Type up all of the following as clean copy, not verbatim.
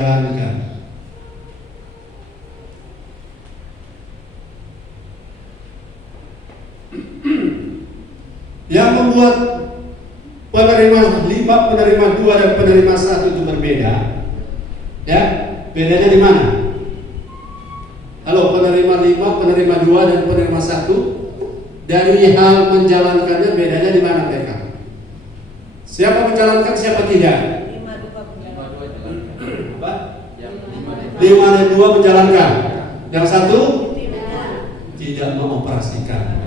jalankan. Yang membuat penerima 5, penerima 2 dan penerima 1 itu berbeda. Ya, bedanya di mana? Kalau penerima 5, penerima 2 dan penerima 1, dari hal menjalankannya bedanya di mana mereka? Siapa menjalankan, siapa tidak? 5 dan 2 menjalankan. Yang 1 tidak mengoperasikan.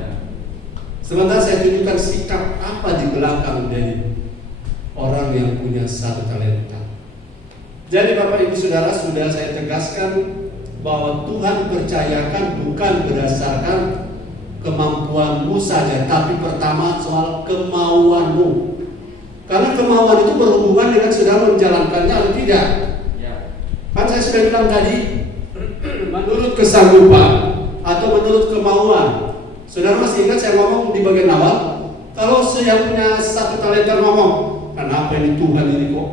Sebentar saya tunjukkan sikap apa di belakang dari orang yang punya 1 talenta. Jadi Bapak Ibu Saudara, sudah saya tegaskan bahwa Tuhan percayakan bukan berdasarkan kemampuanmu saja, tapi pertama soal kemauanmu. Karena kemauan itu berhubungan dengan saudara menjalankannya atau tidak. Kan saya sudah bilang tadi, menurut kesanggupan atau menurut kemauan. Saudara masih ingat saya ngomong di bagian awal? Kalau saya punya 1 talenta ngomong, kenapa ini Tuhan ini kok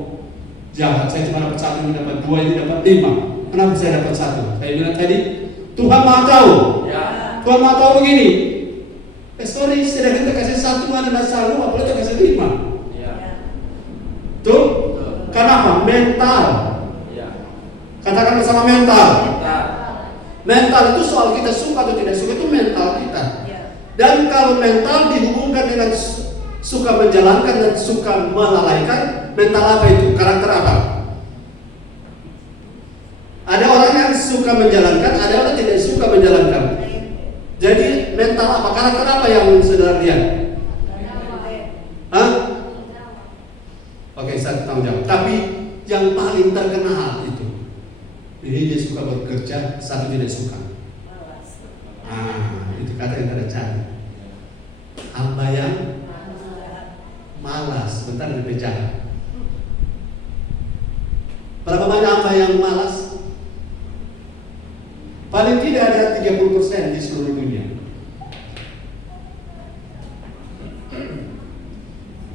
jahat? Saya cuma dapat 1, ini dapat 2, ini dapat 5. Kenapa saya dapat 1? Saya bilang tadi, Tuhan Maha tahu. Tuhan Maha tahu begini. Sorry, sedangkan terkasih 1 ada dasar lu, apalagi terkasih 5. Tuh, kenapa? Mental. Katakan bersama mental. Mental itu soal kita suka atau tidak suka, itu mental kita. Dan kalau mental dihubungkan dengan suka menjalankan dan suka melalaikan, mental apa itu? Karakter apa? Ada orang yang suka menjalankan, ada orang tidak suka menjalankan. Jadi mental apa? Karakter apa yang saudara lihat? Hah? Oke, saya tanggung jawab. Tapi yang paling terkenal itu, ini dia suka bekerja, 1 tidak suka. Itu kata yang ada cari. Hamba yang malas, bentar lebih jahat. Berapa banyak hamba yang malas? Paling tidak ada 30% di seluruh dunia.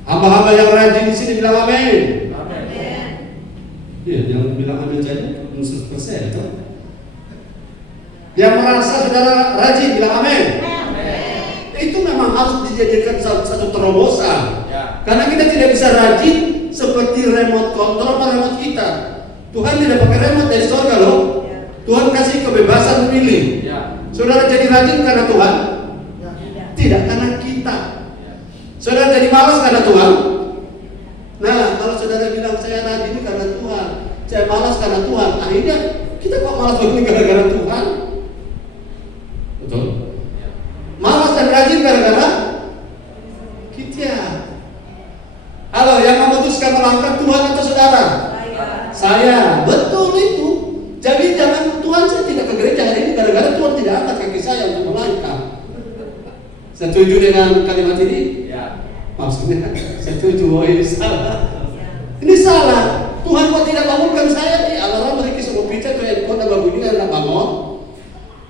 Hamba-hamba yang rajin di sini bilang amin. Amin. Iya, yang bilang amin saja 100% itu. Yang merasa saudara rajin bilang amin. Itu memang harus dijadikan satu terobosan. Karena kita tidak bisa rajin seperti remote control atau remote kita. Tuhan tidak pakai remote dari surga loh. Tuhan kasih kebebasan memilih. Saudara jadi rajin karena Tuhan? Tidak, karena kita. Saudara jadi malas karena Tuhan? Nah, kalau saudara bilang saya rajin karena Tuhan, saya malas karena Tuhan, akhirnya kita kok malas begini gara-gara Tuhan? Betul? Malas dan rajin gara-gara kita. Halo, yang memutuskan melangkah Tuhan atau saudara? Saya. Betul itu. Jadi jangan Tuhan, saya tidak ke gereja hari ini gara-gara Tuhan tidak angkat kaki saya untuk melangkah. Setuju dengan kalimat ini? Maksudnya setuju bahwa ini salah. Ini salah. Tuhan kok tidak bangunkan saya? Alarm mereka semua pizza kayak kota babuni karena bangun.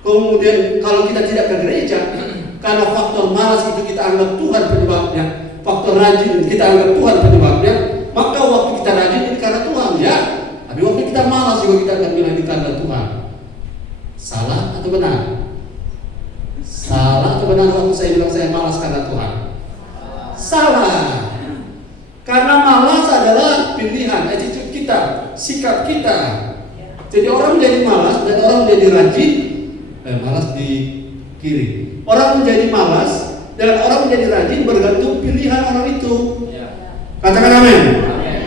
Kemudian kalau kita tidak ke gereja, karena faktor malas itu kita anggap Tuhan penyebabnya, faktor rajin kita anggap Tuhan penyebabnya, maka waktu kita rajin ini karena Tuhan, ya. Tapi waktu kita malas juga kita akan bilang ini karena Tuhan. Salah atau benar? Salah atau benar waktu saya bilang saya malas karena Tuhan? Salah. Karena malas adalah pilihan, attitude kita, sikap kita. Jadi orang menjadi malas dan orang menjadi rajin. Malas di kiri. Orang menjadi malas dan orang menjadi rajin bergantung pilihan orang itu. Katakan amin.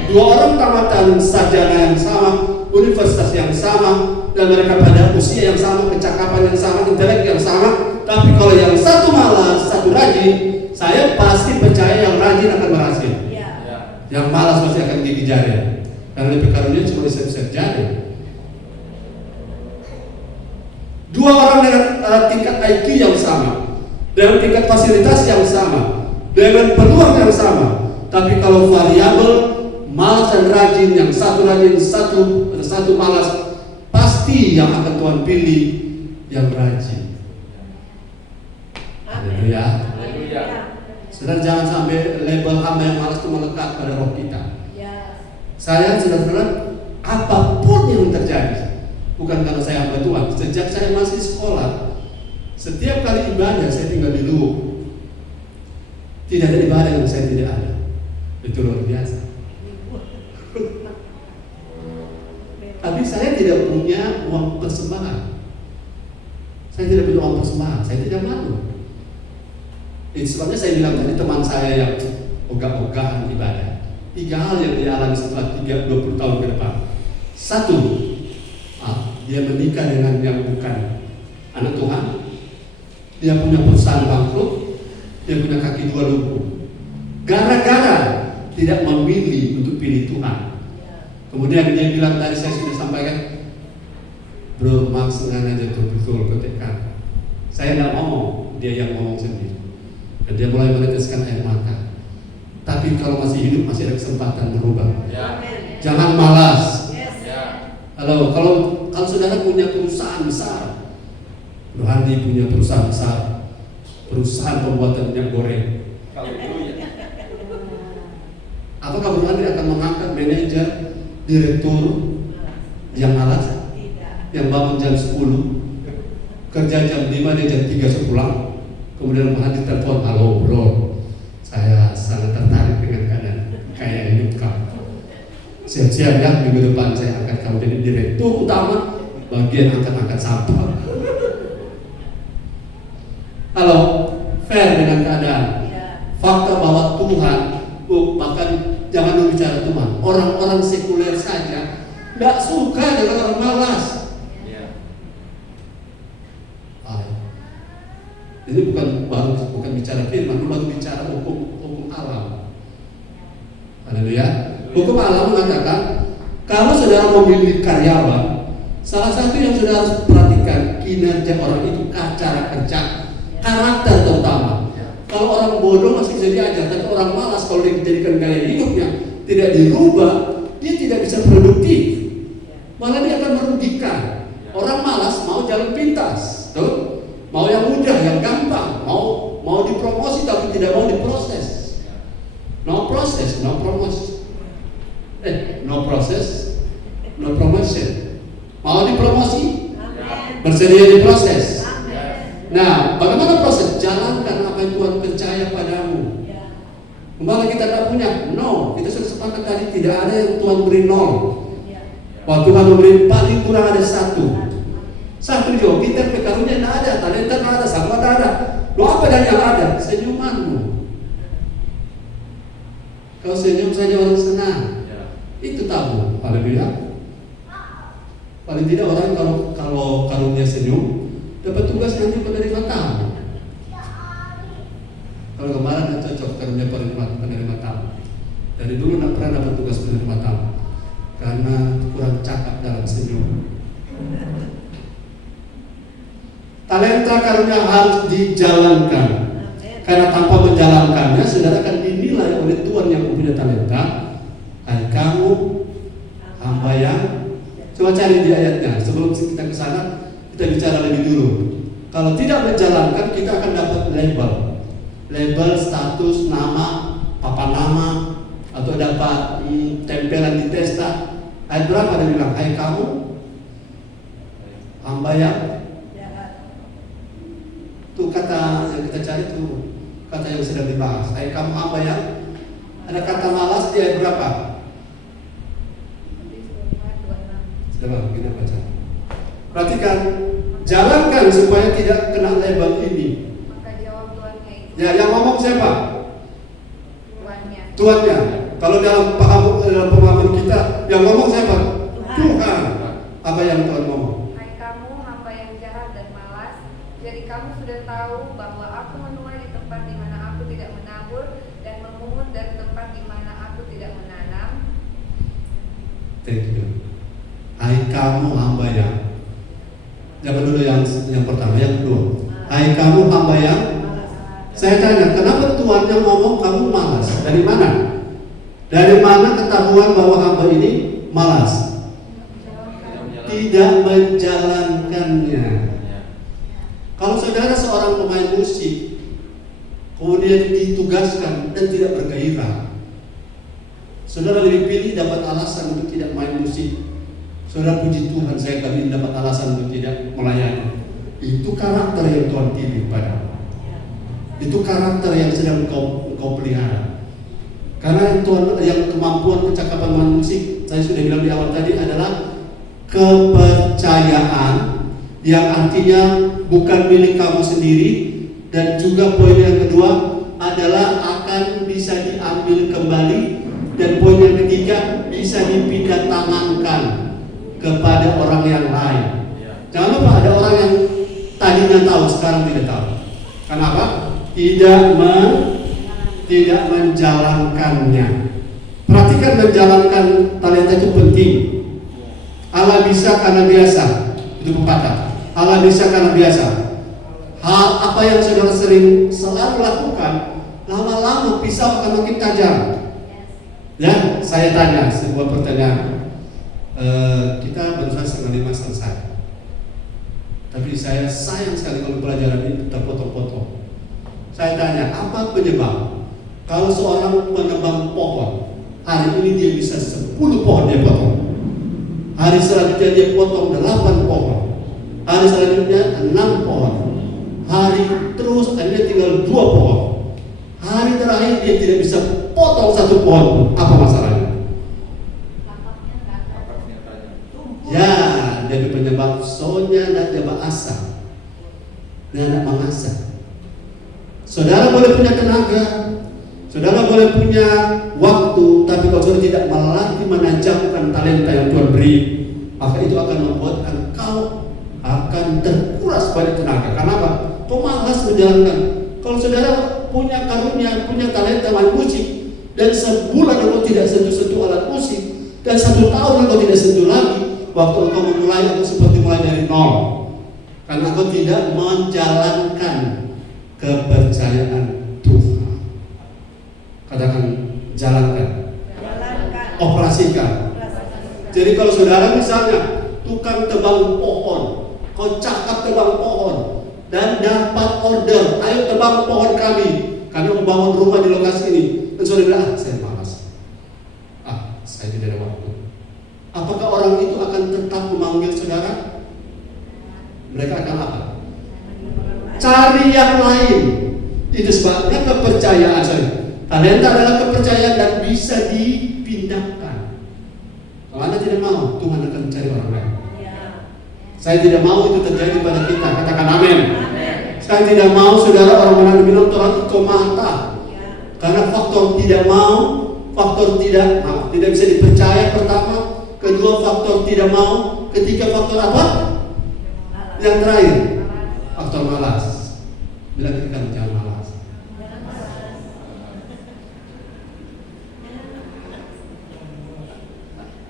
2 orang tamatan sarjana yang sama, universitas yang sama, dan mereka pada usia yang sama, kecakapan yang sama, intelek yang sama. Tapi kalau yang satu malas, satu rajin, saya pasti percaya yang rajin akan berhasil. Yang malas pasti akan gigi jari. Karena lebih karunia cuma bisa jari. 2 orang dengan tingkat IQ yang sama, dengan tingkat fasilitas yang sama, dengan peluang yang sama. Tapi kalau variabel malas dan rajin, yang satu rajin, satu malas, pasti yang akan Tuhan pilih yang rajin. Haleluya. Saudara jangan sampai label hamba yang malas itu melekat pada roh kita. Saya saudara apapun yang terjadi. Bukan karena saya hamba Tuhan. Sejak saya masih sekolah, setiap kali ibadah saya tinggal di Luwu. Tidak ada ibadah yang saya tidak ada. Itu luar biasa. Tapi saya tidak punya uang persembahan. Saya tidak punya uang persembahan. Saya tidak malu. Itu sebabnya saya bilang tadi teman saya yang ogah-ogahan ibadah. 3 hal yang dia alami setelah 20 tahun ke depan. 1, dia menikah dengan yang bukan anak Tuhan. Dia punya perusahaan bangkrut. Dia punya kaki 2 lumpuh. Gara-gara tidak memilih untuk pilih Tuhan. Kemudian dia bilang tadi saya sudah sampaikan, bro, Max dengan aja betul-betul ketekan. Saya tidak ngomong, dia yang ngomong sendiri. Dan dia mulai meneteskan air mata. Tapi kalau masih hidup masih ada kesempatan berubah. Jangan malas. Halo, kalau saudara punya perusahaan besar, Bro Handi punya perusahaan besar, perusahaan pembuatan minyak goreng. Apakah Bro Handi akan mengangkat manajer, direktur yang malas, yang bangun jam 10, kerja jam 5, dia jam 3 sepulang, kemudian Bro Handi telepon, halo bro, saya sangat tertarik dengan keadaan kayak hidup kamu. Siap-siap ya, minggu depan saya akan kamu jadi direktur utama bagian angkat-angkat sampah. Halo, fair dengan keadaan. Fakta bahwa Tuhan, bahkan jangan dulu bicara Tuhan, orang-orang sekuler saja tidak suka dengan orang malas. Ini bukan bicara firman, baru bicara hukum alam. Haleluya. Hukum alam mengatakan kalau saudara memilih karyawan, salah satu yang saudara harus perhatikan kinerja orang itu, cara kerja, karakter terutama. Kalau orang bodoh masih bisa diajar, tapi orang malas kalau dijadikan gaya hidupnya tidak dirubah, dia tidak bisa produktif. Malah dia akan merugikan. Orang malas mau jalan pintas, tuh. Mau yang mudah, yang gampang, mau dipromosi tapi tidak mau diproses. No process, no promotion. No process, no promotion. Mau dipromosi, bersedia diproses. Nah, bagaimana proses? Jalankan apa yang Tuhan percaya padamu. Kembali kita tidak punya, no. Kita sudah sepakat tadi tidak ada yang Tuhan beri nol. Waktu Tuhan memberi paling kurang ada 1. Satu juga, kita karunia tidak ada, talenta tidak ada, sama tidak ada. Lo apa dan yang ada? Senyumanmu. Kau senyum saja orang senang. Itu tabu. Haleluya. Paling tidak orang kalau karunia senyum dapat tugas nanti penerima tamu. Kalau kemarin tidak cocok karunia penerima tamu. Dari dulu tidak pernah dapat tugas penerima tamu karena kurang cakap dalam senyum. Talenta karunia harus dijalankan. Karena tanpa menjalankannya, saudara akan dinilai oleh Tuhan yang punya talenta. Hai kamu, hamba yang. Coba cari di ayatnya. Sebelum kita ke sana, kita bicara lebih dulu. Kalau tidak menjalankan, kita akan dapat label, status, nama, papan nama, atau dapat tempelan di testa. Ayat berapa dia bilang? Hai kamu, hamba yang. Itu kata yang kita cari itu kata yang sedang dibahas. Hai kamu hamba yang. Ada kata malas di ayat berapa? Coba kita baca. Perhatikan, jalankan supaya tidak kena label ini. Maka jawab tuannya itu. Ya, yang ngomong siapa? Tuannya. Tuannya. Kalau dalam pemahaman kita, yang ngomong siapa? Tuhan. Apa yang Tuhan ngomong? Hai kamu hamba yang jahat dan malas, jadi kamu sudah tahu bahwa aku menuai di tempat di mana aku tidak menabur dan memungut dari tempat di mana aku tidak menanam. Thank you. Hai kamu hamba yang. Jangan dulu yang pertama, yang kedua. Hai kamu hamba yang. Saya tanya, kenapa Tuhan yang ngomong kamu malas? Dari mana? Dari mana ketahuan bahwa hamba ini malas? Tidak menjalankannya. Kalau saudara seorang pemain musik, kemudian ditugaskan dan tidak bergairah, saudara lebih pilih dapat alasan untuk tidak main musik Saudara, puji Tuhan, saya kali ini dapat alasan untuk tidak melayani. Itu karakter yang Tuhan pilih padamu. Itu karakter yang sedang kau pelihara. Karena Tuhan yang kemampuan kecakapan musik, saya sudah bilang di awal tadi, adalah kepercayaan yang artinya bukan milik kamu sendiri, dan juga poin yang kedua adalah akan bisa diambil kembali, dan poin yang ketiga bisa dipindah tangankan kepada orang yang lain. Jangan lupa ada orang yang tadinya tahu sekarang tidak tahu. Kenapa? Tidak menjalankannya. Perhatikan, menjalankan talenta itu penting. Allah bisa karena biasa. Itu pepatah. Allah bisa karena biasa. Hal apa yang saudara selalu lakukan, lama-lama pisau akan makin tajam. Ya, saya tanya sebuah pertanyaan. Kita baru saja 5 selesai. Tapi saya sayang sekali kalau pelajaran ini terpotong-potong. Saya tanya, apa penyebab kalau seorang penebang pohon, hari ini dia bisa 10 pohon dia potong, hari selanjutnya dia potong 8 pohon, hari selanjutnya 6 pohon, hari terus akhirnya tinggal 2 pohon, hari terakhir dia tidak bisa potong 1 pohon pun. Apa masalahnya? Ya, jadi penyebab soalnya nak jaba asa, nak mengasah. Saudara boleh punya tenaga, saudara boleh punya waktu, tapi kalau saudara tidak melatih menajamkan talenta yang Tuhan beri, maka itu akan membuat engkau akan terkuras banyak tenaga. Kenapa? Kau malas menjalankan. Kalau saudara punya karunia, punya talenta main musik, dan sebulan engkau tidak sentuh-sentuh alat musik, dan 1 tahun engkau tidak sentuh lagi, waktu engkau memulai, engkau seperti mulai dari nol, karena engkau tidak menjalankan kepercayaan Tuhan. Katakan, jalankan. Operasikan. Jadi kalau saudara misalnya tukang tebang pohon, kau cakap tebang pohon dan dapat order, ayo tebang pohon kami membangun rumah di lokasi ini, dan saudara bilang, saya malas, saya tidak ada waktu. Apakah orang itu akan tetap memanggil saudara? Mereka akan apa? Cari yang lain. Itu sebabnya kepercayaan, talenta adalah kepercayaan dan bisa dipindahkan. Kalau Anda tidak mau, Tuhan akan mencari orang lain. Saya tidak mau itu terjadi pada kita. Katakan amin. Saya tidak mau saudara orang bilang Tuhan itu mata. Karena faktor tidak mau, faktor tidak bisa dipercaya pertama, kedua faktor tidak mau, ketiga faktor apa? Yang terakhir, faktor malas. Bila kita jangan malas.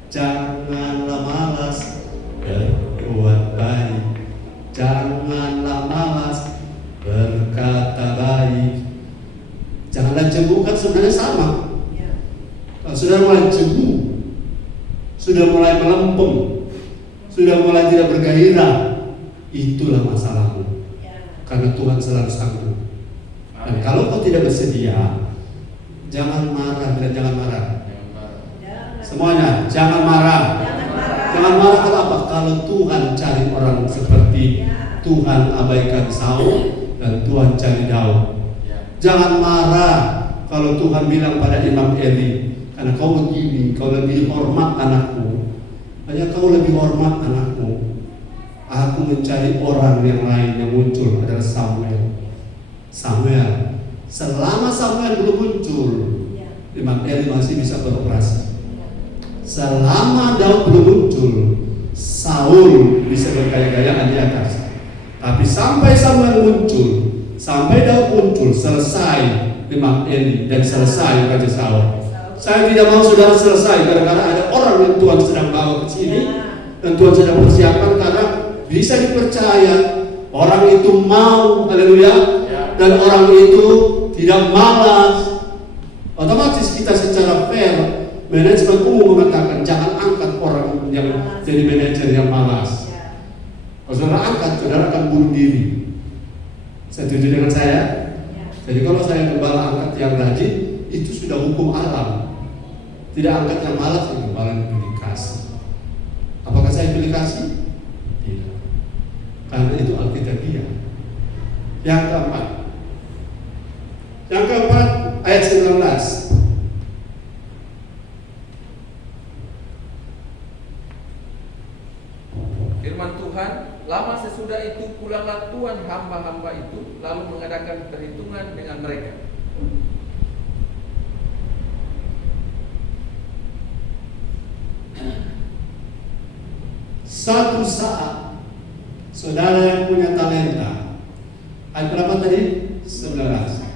Janganlah malas berbuat baik. Janganlah malas berkata baik. Janganlah jemu, kan sebenarnya sama. Kalau sudah mulai jemu, sudah mulai melempem, sudah mulai tidak bergairah, itulah masalahmu. Karena Tuhan selalu sanggup. Dan kalau kau tidak bersedia, jangan marah dan jangan marah. Semuanya, jangan marah. Jangan marah kenapa? Kalau Tuhan cari orang seperti Tuhan abaikan Saul dan Tuhan cari Daud. Jangan marah kalau Tuhan bilang pada Imam Eli, karena kau begini, kau lebih hormat anakku. Hanya kau lebih hormat anakku. Aku mencari orang yang lain yang muncul adalah Samuel. Selama Samuel belum muncul, Imam Eli masih bisa beroperasi. Selama Daud belum muncul, Saul bisa bergaya-gayaan di atas. Tapi sampai Samuel muncul, sampai Daud muncul, selesai Imam Eli dan selesai Raja Saul. Saya tidak mau saudara selesai gara-gara ada orang yang Tuhan sedang bawa ke sini dan Tuhan sedang persiapkan, karena bisa dipercaya orang itu mau, haleluya, dan orang itu tidak malas. Otomatis kita secara fair, manajemen umum mengatakan jangan angkat orang yang jadi manajer yang malas. Kalau saudara angkat, saudara akan bunuh diri. Setuju dengan saya? Jadi kalau saya gembala angkat yang rajin, itu sudah hukum alam. Tidak angkat yang malas, yang gembala yang dikasih. Apakah saya pilih kasih? Tidak. Karena itu Alkitabiah. Yang keempat ayat 19. Firman Tuhan, lama sesudah itu pulanglah Tuhan hamba-hamba itu, lalu mengadakan perhitungan dengan mereka. Satu saat saudara yang punya talenta, ayat berapa tadi? 19.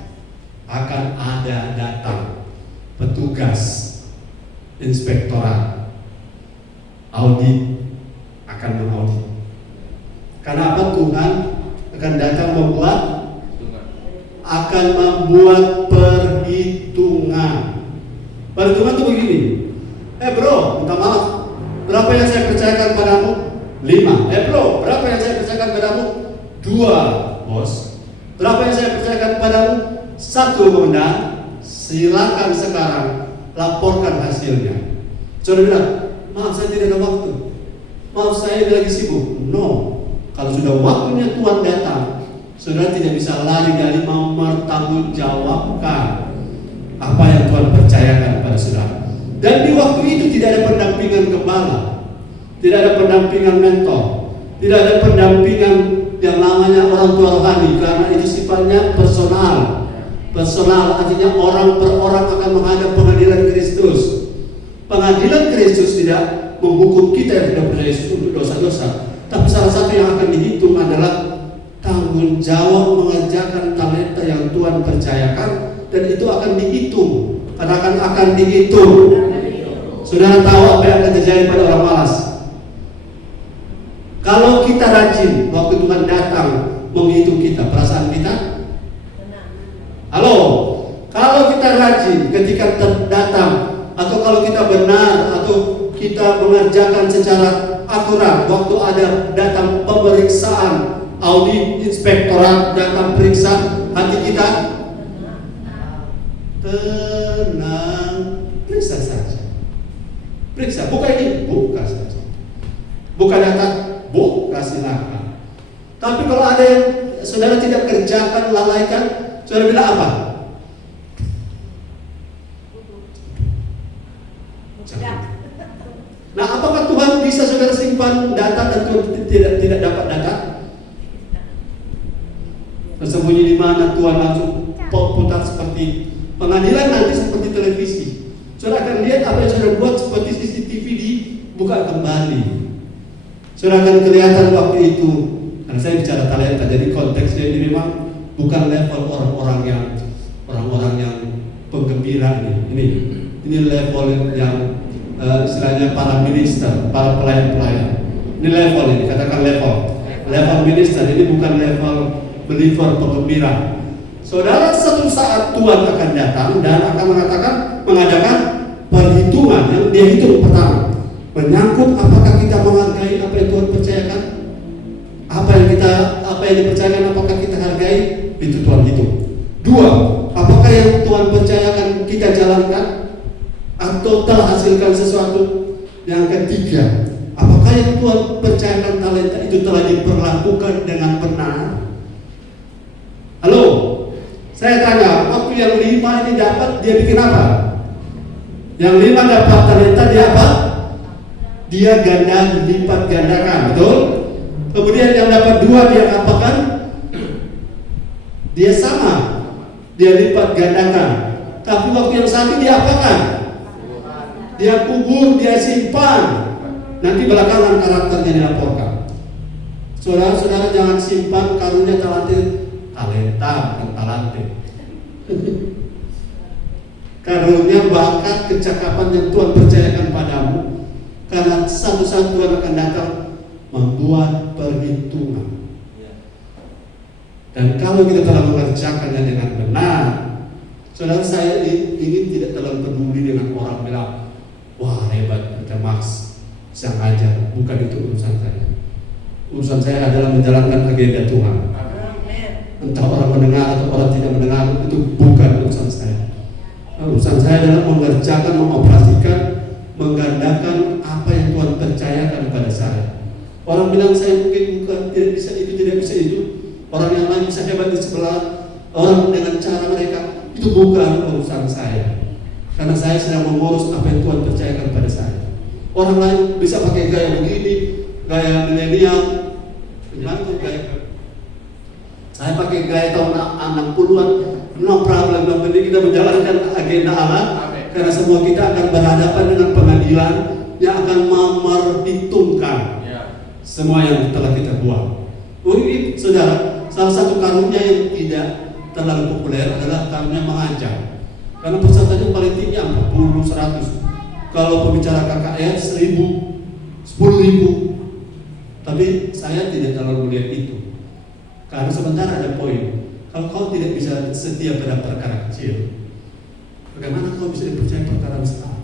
Akan ada datang petugas inspektorat audit akan mengaudit. Karena apa? Tuhan akan datang akan membuat perhitungan. Perhitungan itu begini. Bro, minta maaf. Berapa yang saya percayakan padamu? 5. Bro, berapa yang saya percayakan padamu? 2, bos. Berapa yang saya percayakan padamu? 1, komandan. Silakan sekarang laporkan hasilnya. Saudara bilang, maaf saya tidak ada waktu. Maaf saya lagi sibuk. No. Kalau sudah waktunya Tuhan datang, saudara tidak bisa lari dari mempertanggungjawabkan apa yang Tuhan percayakan pada saudara. Dan di waktu itu tidak ada pendampingan gembala, tidak ada pendampingan mentor, tidak ada pendampingan yang namanya orang tua rohani, karena itu sifatnya personal. Personal artinya orang per orang akan menghadap pengadilan Kristus. Pengadilan Kristus tidak menghukum kita yang sudah percaya Yesus untuk dosa-dosa, tapi salah satu yang akan dihitung adalah tanggung jawab mengerjakan talenta yang Tuhan percayakan, dan itu akan dihitung. Katakan akan dihitung. Saudara tahu apa yang akan terjadi pada orang malas? Kalau kita rajin, waktu Tuhan datang menghitung kita, perasaan kita? Halo, kalau kita rajin ketika datang, atau kalau kita benar, atau kita mengerjakan secara akurat, waktu ada datang pemeriksaan, audit, inspektorat datang periksa hati kita, tenang, periksa saja. Periksa, buka ini, buka saja. Buka data, buka silakan. Tapi kalau ada yang saudara tidak kerjakan, lalaikan, saudara bilang apa? Nah, apakah Tuhan bisa saudara simpan data dan Tuhan tidak dapat data? Tersembunyi di mana Tuhan langsung putar seperti pengadilan, nanti seperti televisi. Saudara akan lihat apa yang saudara buat seperti CCTV dibuka kembali. Saudara akan kelihatan waktu itu. Karena saya bicara talenta, jadi konteksnya ini memang bukan level orang-orang yang penggembira ini level yang istilahnya para minister, para pelayan-pelayan. Ini level ini, katakan level minister. Ini bukan level believer penggembira. Saudara, satu saat Tuhan akan datang dan akan mengadakan perhitungan. Yang dia hitung pertama menyangkut apakah kita menghargai apa yang Tuhan percayakan, apa yang dipercayakan apakah kita hargai, itu Tuhan hitung. 2, apakah yang Tuhan percayakan kita jalankan atau telah hasilkan sesuatu. Yang 3, apakah yang Tuhan percayakan talenta itu telah diperlakukan dengan benar. Halo, saya tanya, waktu yang 5 ini dapat, dia bikin apa? Yang 5 dapat talenta, dia apa? Dia lipat gandakan, betul? Kemudian yang dapat 2 dia apakan? Dia sama, dia lipat gandakan. Tapi waktu yang 1 dia apakan? Dia kubur, dia simpan. Nanti belakangan karakternya dilaporkan. Saudara-saudara jangan simpan karunia talenta, bukan talante. Karunia bakat kecakapan yang Tuhan percayakan padamu. Karena satu saat Tuhan akan datang membuat perhitungan. Dan kalau kita telah mengerjakannya dengan benar, saudara, saya ingin tidak terlalu peduli dengan orang bilang, wah hebat, kita Max, bisa ngajar. Bukan itu urusan saya. Urusan saya adalah menjalankan agenda Tuhan. Entah orang mendengar atau orang tidak mendengar, itu bukan urusan saya. Urusan saya adalah mengerjakan, mengoperasikan, menggandakan apa yang Tuhan Tuhan percayakan pada saya. Orang bilang saya mungkin bukan, tidak bisa itu, tidak bisa itu. Orang yang lain bisa hebat di sebelah, orang dengan cara mereka, itu bukan urusan saya. Karena saya sedang mengurus apa yang Tuhan percayakan pada saya. Orang lain bisa pakai gaya begini, gaya milenial, gimana tuh gaya? Saya pakai gaya tahun 60-an, no problem. Yang penting kita menjalankan agenda Allah. Karena semua kita akan berhadapan dengan pengadilan yang akan memperhitungkan semua yang telah kita buat. Ini saudara, salah satu karunia yang tidak terlalu populer adalah karunia mengajar. Karena persentasenya paling tinggi 40, 100. Kalau pembicara KKR 1000, 10.000. Tapi saya tidak terlalu melihat itu. Karena sebentar ada poin. Kalau kau tidak bisa setia pada perkara kecil, bagaimana kau bisa dipercaya perkara besar?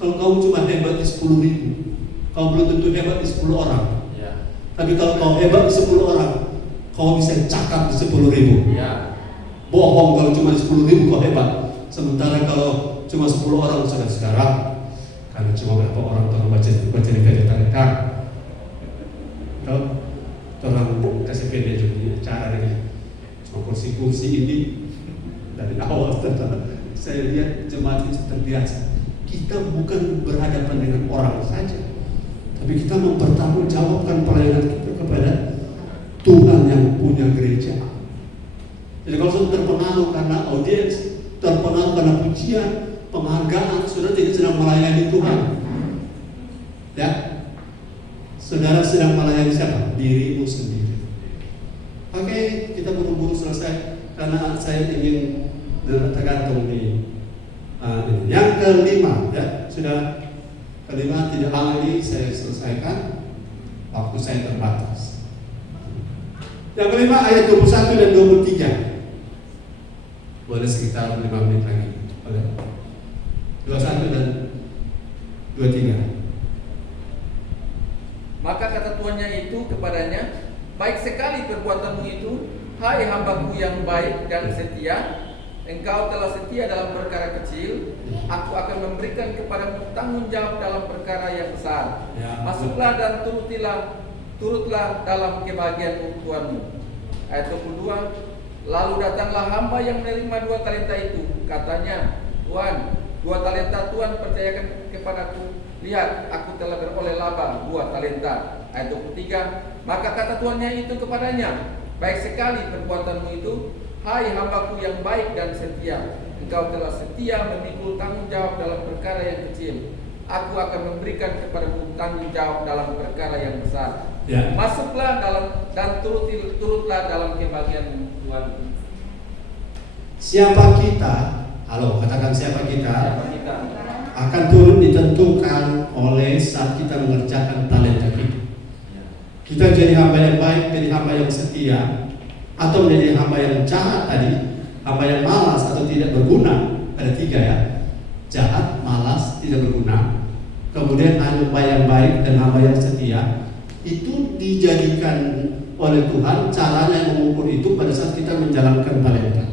Kalau kau cuma hebat di 10.000, kau belum tentu hebat di 10 orang. Tapi kalau kau hebat di 10 orang, kau bisa cakap di 10.000. Bohong kalau cuma di 10.000 kau hebat. Sementara kalau cuma 10 orang sudah sekarang, karena cuma berapa orang orang baca di kata kalau orang kasih pede juga cara ini cuma kursi ini dari awal saya lihat jemaat itu terbiasa. Kita bukan berhadapan dengan orang saja, tapi kita mempertanggungjawabkan pelayanan kita kepada Tuhan yang punya gereja. Jadi kalau sudah terpengaruh karena audiens, terpengaruh karena pujian, penghargaan, sudah tidak sedang melayani Tuhan. Ya, saudara sedang melayani siapa? Dirimu sendiri. Oke, kita buru-buru selesai karena saya ingin tergantung di ini. Yang kelima, ya sudah kelima, tidak lama ini saya selesaikan. Waktu saya terbatas. Yang kelima ayat 21 dan 23. Boleh sekitar 5 menit lagi. Boleh. 21 dan 23. Maka kata tuannya itu kepadanya, baik sekali perbuatanmu itu, hai hambaku yang baik dan setia. Engkau telah setia dalam perkara kecil, aku akan memberikan kepadamu tanggung jawab dalam perkara yang besar. Masuklah dan turutlah dalam kebahagiaan Tuhanmu. Ayat 22. Lalu datanglah hamba yang menerima 2 talenta itu. Katanya, Tuhan, 2 talenta Tuhan percayakan kepadaku. Lihat, aku telah beroleh laba 2 talenta. Ayat 23. Maka kata tuannya itu kepadanya, baik sekali perbuatanmu itu, hai hambaku yang baik dan setia. Engkau telah setia memikul tanggung jawab dalam perkara yang kecil. Aku akan memberikan kepadamu tanggung jawab dalam perkara yang besar. Masuklah dalam dan turutlah dalam kebahagiaan Tuhan. Siapa kita? Halo, katakan siapa kita? Akan turut ditentukan oleh saat kita mengerjakan talenta kita. Kita jadi hamba yang baik, jadi hamba yang setia, atau menjadi hamba yang jahat tadi, hamba yang malas atau tidak berguna. Ada 3 ya, jahat, malas, tidak berguna. Kemudian hamba yang baik dan hamba yang setia. Itu dijadikan oleh Tuhan caranya mengukur itu pada saat kita menjalankan talenta.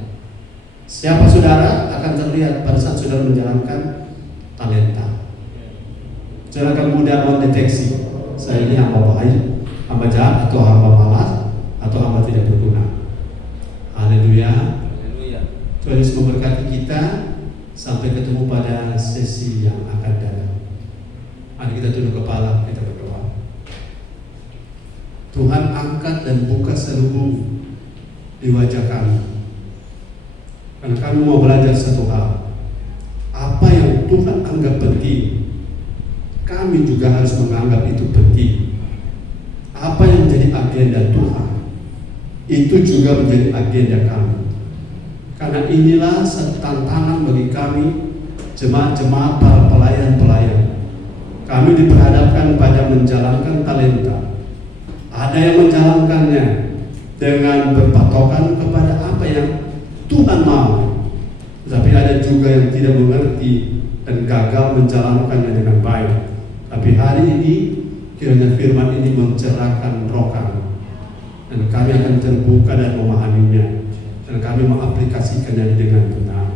Siapa saudara akan terlihat pada saat saudara menjalankan talenta. Saudara akan mudah mendeteksi, saya ini hamba baik, hamba jahat, atau hamba malas, atau hamba tidak berguna. Haleluya. Tuhan Yesus memberkati kita. Sampai ketemu pada sesi yang akan datang. Mari kita tunduk kepala, kita berdoa. Tuhan, angkat dan buka selubung di wajah kami, karena kami mau belajar satu hal. Apa yang Tuhan anggap penting, kami juga harus menganggap itu penting. Apa yang menjadi agenda Tuhan, itu juga menjadi agenda kami. Karena inilah satu tantangan bagi kami, jemaat-jemaat, para pelayan-pelayan. Kami diperhadapkan pada menjalankan talenta. Ada yang menjalankannya dengan berpatokan kepada apa yang Tuhan mau, tapi ada juga yang tidak mengerti dan gagal menjalankannya dengan baik. Tapi hari ini kiranya firman ini mencerahkan roh kami, dan kami akan terbuka dan memahaminya, dan kami mengaplikasikannya dengan benar.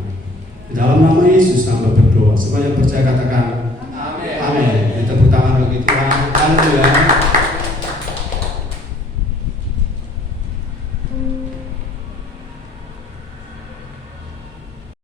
Di dalam nama Yesus kami berdoa. Semuanya percaya katakan amin. Amin. Kita tepuk tangan begitu. Haleluya.